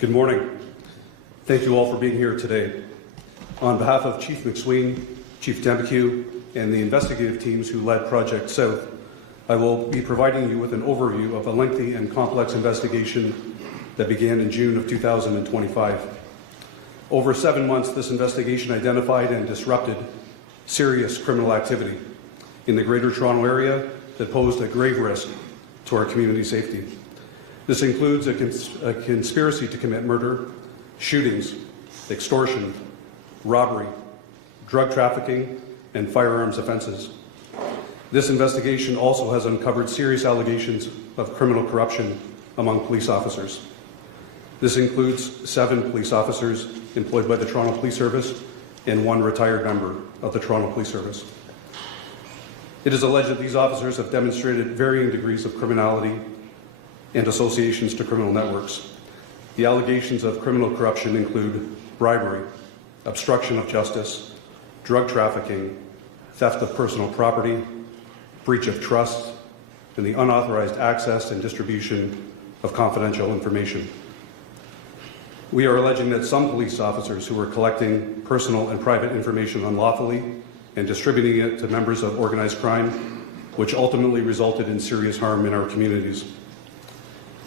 Good morning. Thank you all for being here today. On behalf of Chief McSween, Chief Dembique, and the investigative teams who led Project South, I will be providing you with an overview of a lengthy and complex investigation that began in June of 2025. Over 7 months, this investigation identified and disrupted serious criminal activity in the Greater Toronto Area that posed a grave risk to our community safety. This includes a conspiracy to commit murder, shootings, extortion, robbery, drug trafficking, and firearms offences. This investigation also has uncovered serious allegations of criminal corruption among police officers. This includes 7 police officers employed by the Toronto Police Service and 1 retired member of the Toronto Police Service. It is alleged that these officers have demonstrated varying degrees of criminality and associations to criminal networks. The allegations of criminal corruption include bribery, obstruction of justice, drug trafficking, theft of personal property, breach of trust, and the unauthorized access and distribution of confidential information. We are alleging that some police officers who were collecting personal and private information unlawfully and distributing it to members of organized crime, which ultimately resulted in serious harm in our communities.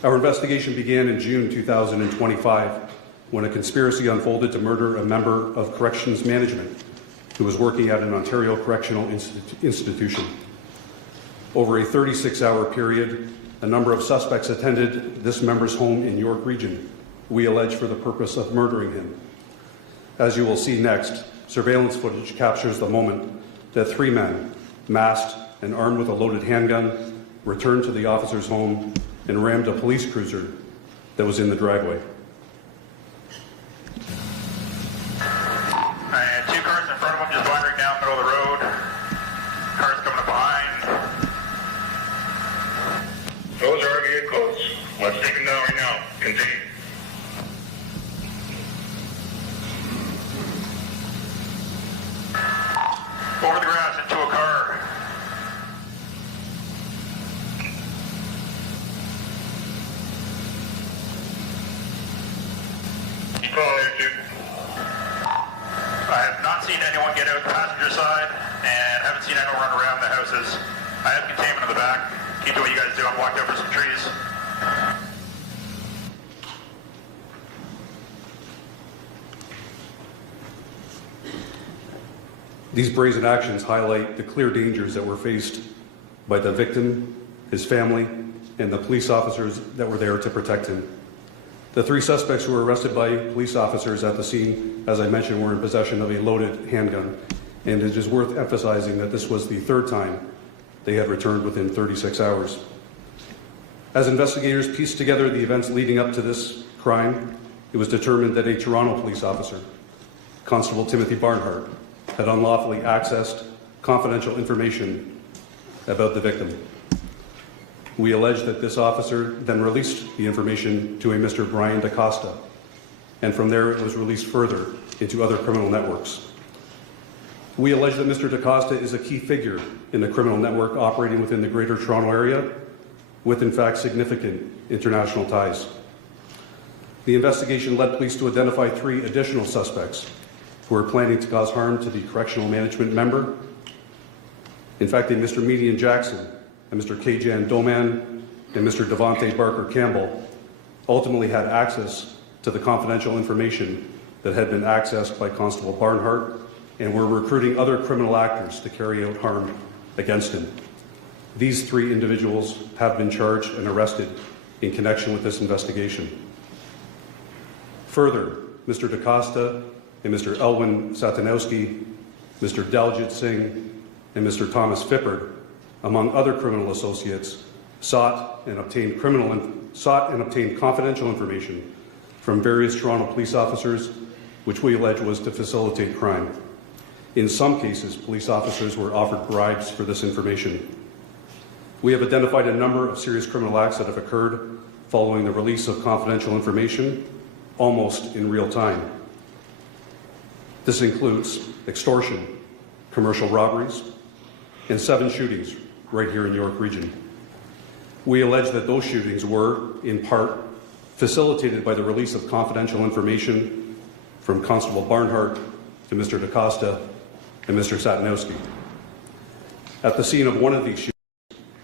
Our investigation began in June 2025 when a conspiracy unfolded to murder a member of Corrections Management who was working at an Ontario correctional institution. Over a 36-hour period, a number of suspects attended this member's home in York Region, we allege for the purpose of murdering him. As you will see next, surveillance footage captures the moment that 3 men, masked and armed with a loaded handgun, returned to the officer's home and rammed a police cruiser that was in the driveway. I had 2 cars in front of them just wandering down the middle of the road. Cars coming up behind. Those are already get close. Let's take them down right now. Contain. Over the grass into a car. I have not seen anyone get out the passenger side and haven't seen anyone run around the houses. I have containment in the back. Keep doing what you guys do. I'm walked over some trees. These brazen actions highlight the clear dangers that were faced by the victim, his family, and the police officers that were there to protect him. The 3 suspects who were arrested by police officers at the scene, as I mentioned, were in possession of a loaded handgun, and it is worth emphasizing that this was the 3rd time they had returned within 36 hours. As investigators pieced together the events leading up to this crime, it was determined that a Toronto police officer, Constable Timothy Barnhart, had unlawfully accessed confidential information about the victim. We allege that this officer then released the information to a Mr. Brian DaCosta, and from there it was released further into other criminal networks. We allege that Mr. DaCosta is a key figure in the criminal network operating within the Greater Toronto Area, with in fact significant international ties. The investigation led police to identify 3 additional suspects who are planning to cause harm to the correctional management member. In fact, a Mr. Median Jackson, and Mr. Kajan Doman, and Mr. Devontae Barker Campbell ultimately had access to the confidential information that had been accessed by Constable Barnhart and were recruiting other criminal actors to carry out harm against him. These 3 individuals have been charged and arrested in connection with this investigation. Further, Mr. DaCosta and Mr. Elwin Satanowski, Mr. Daljit Singh, and Mr. Thomas Fippard, among other criminal associates, sought and obtained confidential information from various Toronto police officers, which we allege was to facilitate crime. In some cases, police officers were offered bribes for this information. We have identified a number of serious criminal acts that have occurred following the release of confidential information, almost in real time. This includes extortion, commercial robberies, and 7 shootings right here in York Region. We allege that those shootings were, in part, facilitated by the release of confidential information from Constable Barnhart to Mr. DaCosta and Mr. Satanowski. At the scene of one of these shootings,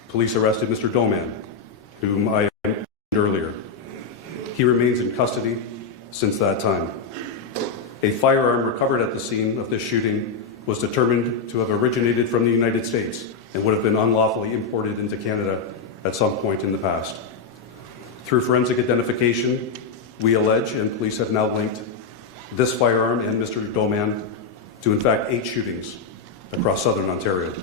police arrested Mr. Doman, whom I mentioned earlier. He remains in custody since that time. A firearm recovered at the scene of this shooting was determined to have originated from the United States and would have been unlawfully imported into Canada at some point in the past. Through forensic identification, we allege, and police have now linked, this firearm and Mr. Doman to, in fact, 8 shootings across southern Ontario.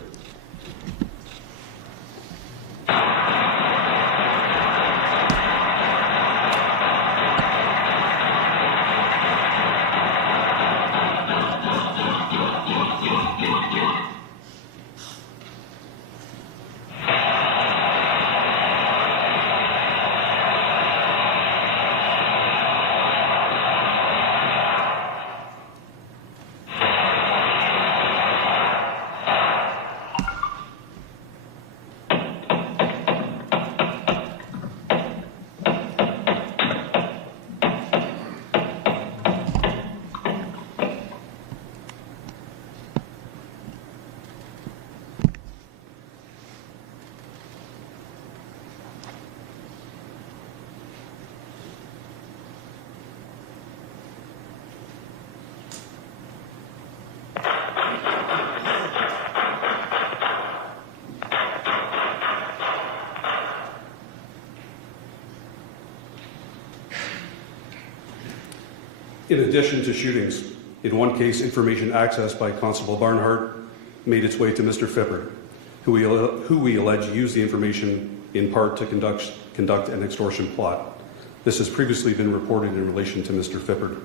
In addition to shootings, in one case, information accessed by Constable Barnhart made its way to Mr. Phippard, who we allege used the information in part to conduct an extortion plot. This has previously been reported in relation to Mr. Phippard.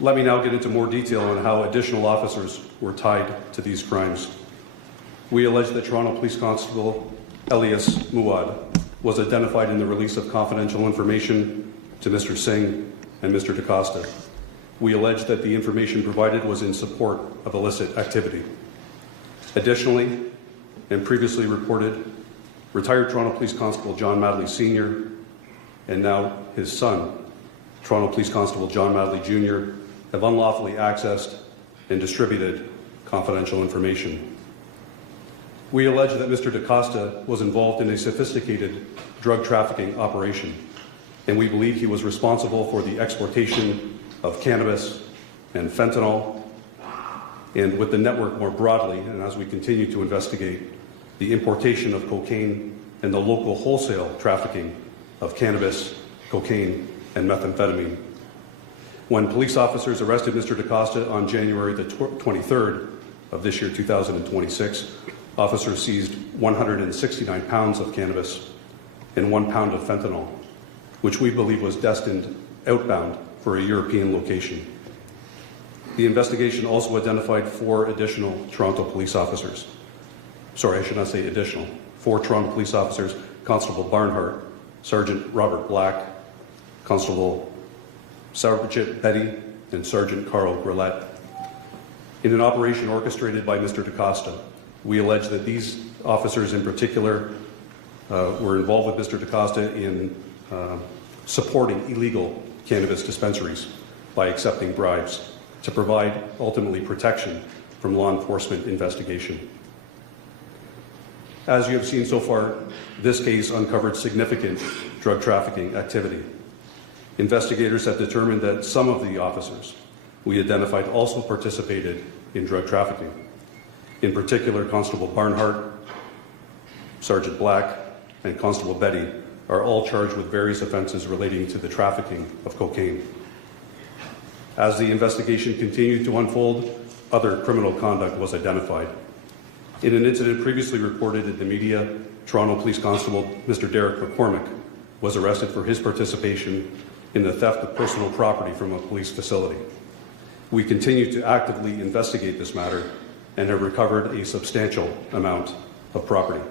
Let me now get into more detail on how additional officers were tied to these crimes. We allege that Toronto Police Constable Elias Muad was identified in the release of confidential information to Mr. Singh and Mr. DaCosta. We allege that the information provided was in support of illicit activity. Additionally, and previously reported, retired Toronto Police Constable John Madley Sr. and now his son, Toronto Police Constable John Madley Jr., have unlawfully accessed and distributed confidential information. We allege that Mr. DaCosta was involved in a sophisticated drug trafficking operation, and we believe he was responsible for the exportation of cannabis and fentanyl, and with the network more broadly, and as we continue to investigate, the importation of cocaine and the local wholesale trafficking of cannabis, cocaine, and methamphetamine. When police officers arrested Mr. DaCosta on January the 23rd of this year, 2026, officers seized 169 pounds of cannabis and 1 pound of fentanyl, which we believe was destined outbound for a European location. The investigation also identified 4 additional Toronto police officers. Sorry, I should not say additional. 4 Toronto police officers, Constable Barnhart, Sergeant Robert Black, Constable Sergeant Betty, and Sergeant Carl Grillette. In an operation orchestrated by Mr. DaCosta, we allege that these officers in particular were involved with Mr. DaCosta in supporting illegal cannabis dispensaries by accepting bribes to provide, ultimately, protection from law enforcement investigation. As you have seen so far, this case uncovered significant drug trafficking activity. Investigators have determined that some of the officers we identified also participated in drug trafficking. In particular, Constable Barnhart, Sergeant Black, and Constable Betty are all charged with various offences relating to the trafficking of cocaine. As the investigation continued to unfold, other criminal conduct was identified. In an incident previously reported in the media, Toronto Police Constable Mr. Derek McCormick was arrested for his participation in the theft of personal property from a police facility. We continue to actively investigate this matter and have recovered a substantial amount of property.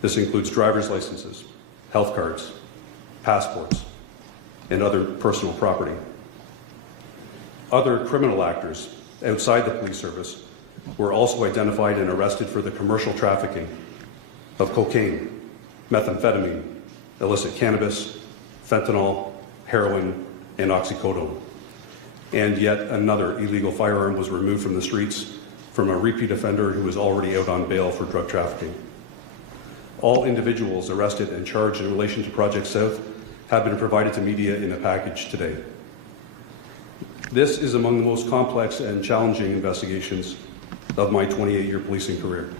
This includes driver's licenses, health cards, passports, and other personal property. Other criminal actors outside the police service were also identified and arrested for the commercial trafficking of cocaine, methamphetamine, illicit cannabis, fentanyl, heroin, and oxycodone. And yet another illegal firearm was removed from the streets from a repeat offender who was already out on bail for drug trafficking. All individuals arrested and charged in relation to Project South have been provided to media in a package today. This is among the most complex and challenging investigations of my 28-year policing career.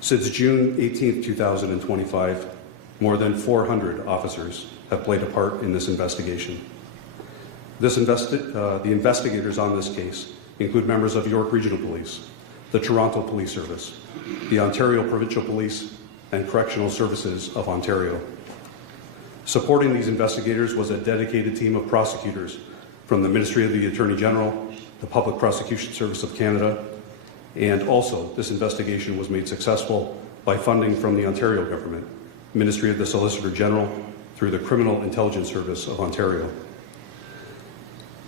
Since June 18, 2025, more than 400 officers have played a part in this investigation. The investigators on this case include members of York Regional Police, the Toronto Police Service, the Ontario Provincial Police, and Correctional Services of Ontario. Supporting these investigators was a dedicated team of prosecutors from the Ministry of the Attorney General, the Public Prosecution Service of Canada, and also this investigation was made successful by funding from the Ontario Government, Ministry of the Solicitor General, through the Criminal Intelligence Service of Ontario.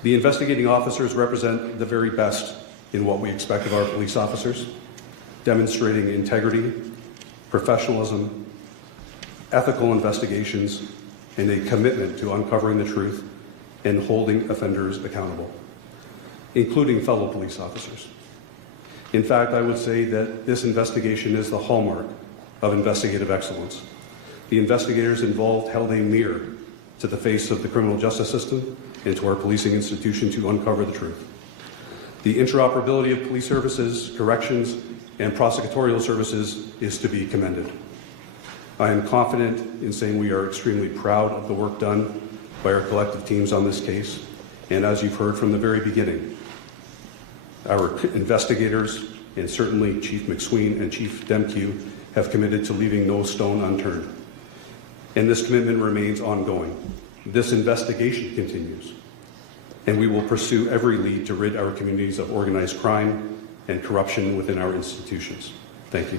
The investigating officers represent the very best in what we expect of our police officers, demonstrating integrity, professionalism, ethical investigations, and a commitment to uncovering the truth and holding offenders accountable, including fellow police officers. In fact, I would say that this investigation is the hallmark of investigative excellence. The investigators involved held a mirror to the face of the criminal justice system and to our policing institution to uncover the truth. The interoperability of police services, corrections, and prosecutorial services is to be commended. I am confident in saying we are extremely proud of the work done by our collective teams on this case, and as you've heard from the very beginning, our investigators, and certainly Chief McSween and Chief Demkew, have committed to leaving no stone unturned. And this commitment remains ongoing. This investigation continues, and we will pursue every lead to rid our communities of organized crime and corruption within our institutions. Thank you.